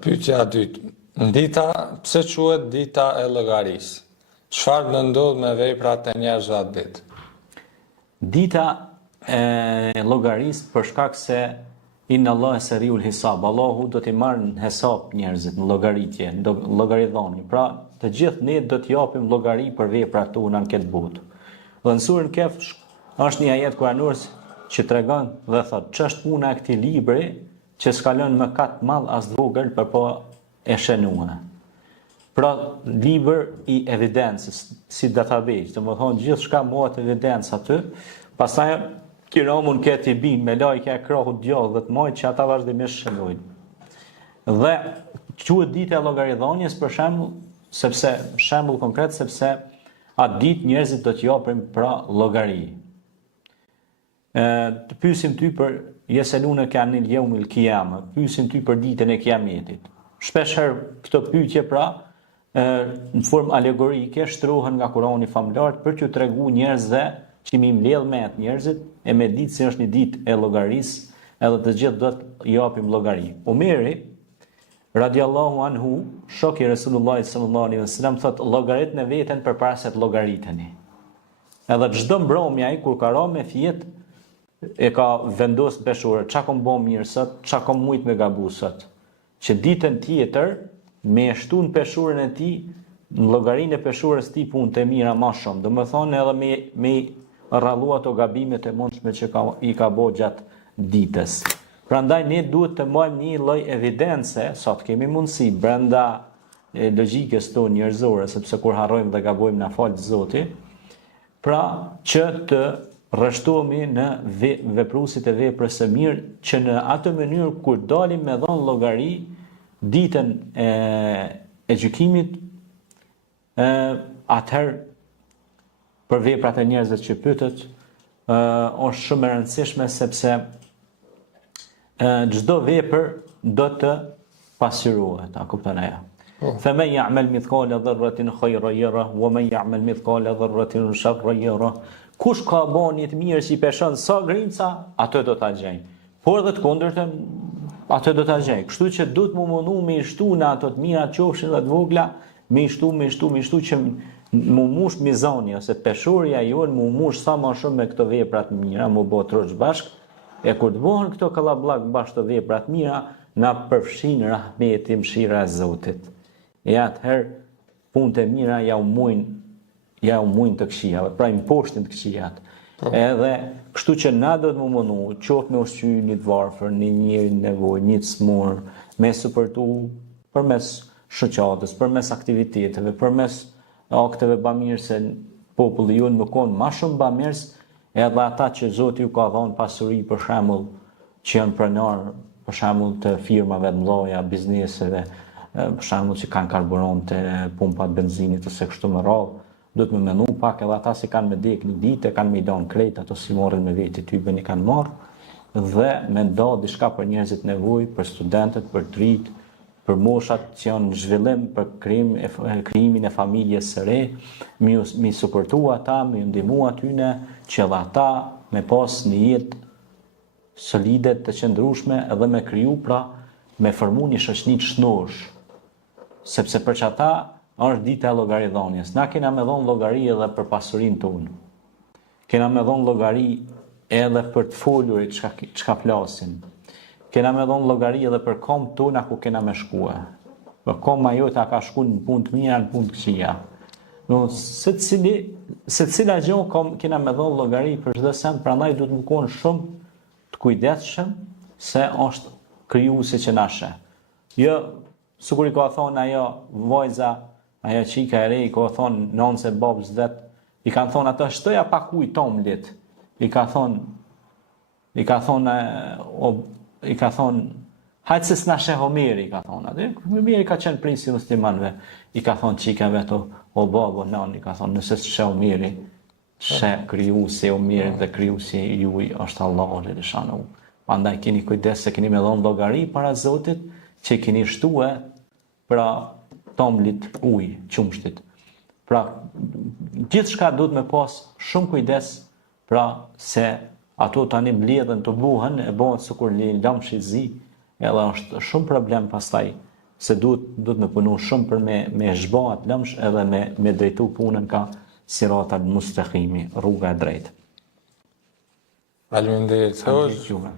Pyetja e dytë. Dita, pse quhet dita e llogarisë? Çfarë do ndodh me veprat e njerëzve atë ditë? Dita e llogarisë për shkak se inna Allah seriul hisab, Allahu do t'i marrë në hesab njerëzit, në llogaritje, në llogaridhoni. Pra, të gjithë ne do t'i japim llogari për veprat tona në këtë botë. Dhe në surën Kehf është një ajet kuranor që tregon dhe thotë, ç'është puna e këtij libri që s'ka lënë mëkat madh as vogël, por po e shënua. Pra, libër i evidencës, si database, domethënë gjithçka mohet evidencë aty, pastaj Kiramun këtë i bin me lajke e krahut djallë dhe të majtë që ata vazhdimisht shënojnë. Dhe quhet dita e llogaridhënies për shembull, sepse shembull konkret sepse atë ditë njerëzit do të japin pra llogari. Të pyesim ty për yeseluna kanil yawmil qiyama, pyesim ty për ditën e kiametit. Shpesh herë këto pyetje pra në formë alegorike shtrohen nga Kurani famlar për t'u treguar njerëzve që mi mbledh me atë njerëzit e me ditë se është një ditë e llogarisë, edhe të gjithë do të japim llogari. Omeri radiallahu anhu, shoku i Resulullah sallallahu alaihi wasallam, thotë llogarit në veten përpara se të llogariteni. Edhe çdo mbrëmje ai kur ka rënë me fjet e ka vendos peshore, çka kom bë mirë sot, çka kom mujt me gabu sot. Që ditën tjetër me shtun peshorën e tij, në llogarinë e peshorës tij punë të mira më shumë. Domethënë edhe me rrallu ato gabimet e mundshme që i ka bërë gjatë ditës. Prandaj ne duhet të marrim një lloj evidence, sot kemi mundësi brenda logjikës tonë njerëzore, sepse kur harrojmë dhe gabojmë na fal Zoti, pra që të rreshtohemi në vepruesit e veprës së mirë, që në atë mënyrë kur dalim me dhënë llogari ditën e gjykimit, atëherë për veprat e njerëzve që pyetët, është shumë e rëndësishme sepse çdo vepër do të pasqyrohet, a kupton ajo? Faman ya'mal mithqala dharratin khayran yarah wa man ya'mal mithqala dharratin sharran yarah. Kush ka bën një të mirë që i peshon sa grinca, atë do ta gjejë. Por edhe të kundërtën, atë do ta gjejë. Kështu që duhet më mundu me i shtu në ato të mira qofshin dhe të vogla, me i shtu që mu mush mizani ose peshoria jonë mu mush sa më shumë me këto veprat mira, mu bë troç bashk, e kur të bëhen këto kallabllak bashkë të veprat mira, na përfshin rahmeti, mëshira e Zotit. E atëherë punët e mira ja u mujnë të këqijave, pra i mposhtin të këqijat. Edhe kështu që na do të më mundu, qoftë me ushqy një të varfër, një njëri në nevojë, një të smur, me supërtu përmes shoqatës, përmes aktiviteteve, përmes akteve bamirës se populli ju në më konë ma shumë bamirës, edhe ata që Zoti ju ka dhënë pasuri për shembull që janë pronar për shembull të firmave të mëdha, bizneseve, për shembull që kanë karburante, pumpat benzinit ose kështu me radhë, duhet me menu pak edhe ata që kanë me dek një ditë, kanë me dhënë krejt, ato si morrin me veti typen i kanë marrë, dhe me nda diçka për njerëzit nevojë, për studentët, për të rinjt, për moshat që janë në zhvillim, për krijimin e familjes së re, mi suportu ata, mi ndihmu atyne, që edhe ata me pas një jetë solide të qëndrueshme edhe me kriju pra me formu një shoqni të shnosh. Sepse për çata është dita e llogaridhënies. Na kena me dhënë llogari edhe për pasurinë tonë. Kena me dhënë llogari edhe për të folurit çka flasim. Kena me dhënë llogari edhe për kom tona ku kena me shkue. Për koma jota ka shku në punë të mira, në punë të këqija. Secila gjë kena me dhënë llogari për çdo send, prandaj duhet të qenë shumë të kujdesshëm se është krijuesi që na sheh. Jo, sikur i ka thonë ajo vajza, ajo çika e re, i ka thonë nonse babës vet, i kanë thonë ato shtoja pak ujë tomlit. I ka thonë hajtë se s'na sheh Homeri, i ka thonë atë. Homeri ka qenë prisi muslimanëve. I ka thonë çikave ato, o babo, non, i ka thonë nëse s'sheh Homeri, sheh krijuesi Homeri dhe krijuesi juaj është Allahu dhe shanu. Prandaj keni kujdes se keni me dhënë llogari para Zotit që keni shtue pra tomlit ujë, qumshtit. Pra gjithçka duhet me pas shumë kujdes, pra se ato tani mbledhen të buhen, e bëhen sikur një lamshi zi, edhe është shumë problem pastaj se duhet me punu shumë për me zhbohat lëmsh edhe me drejtu punën ka siratal mustaqimi, rruga e drejtë. Faleminderit. Faleminderit juve.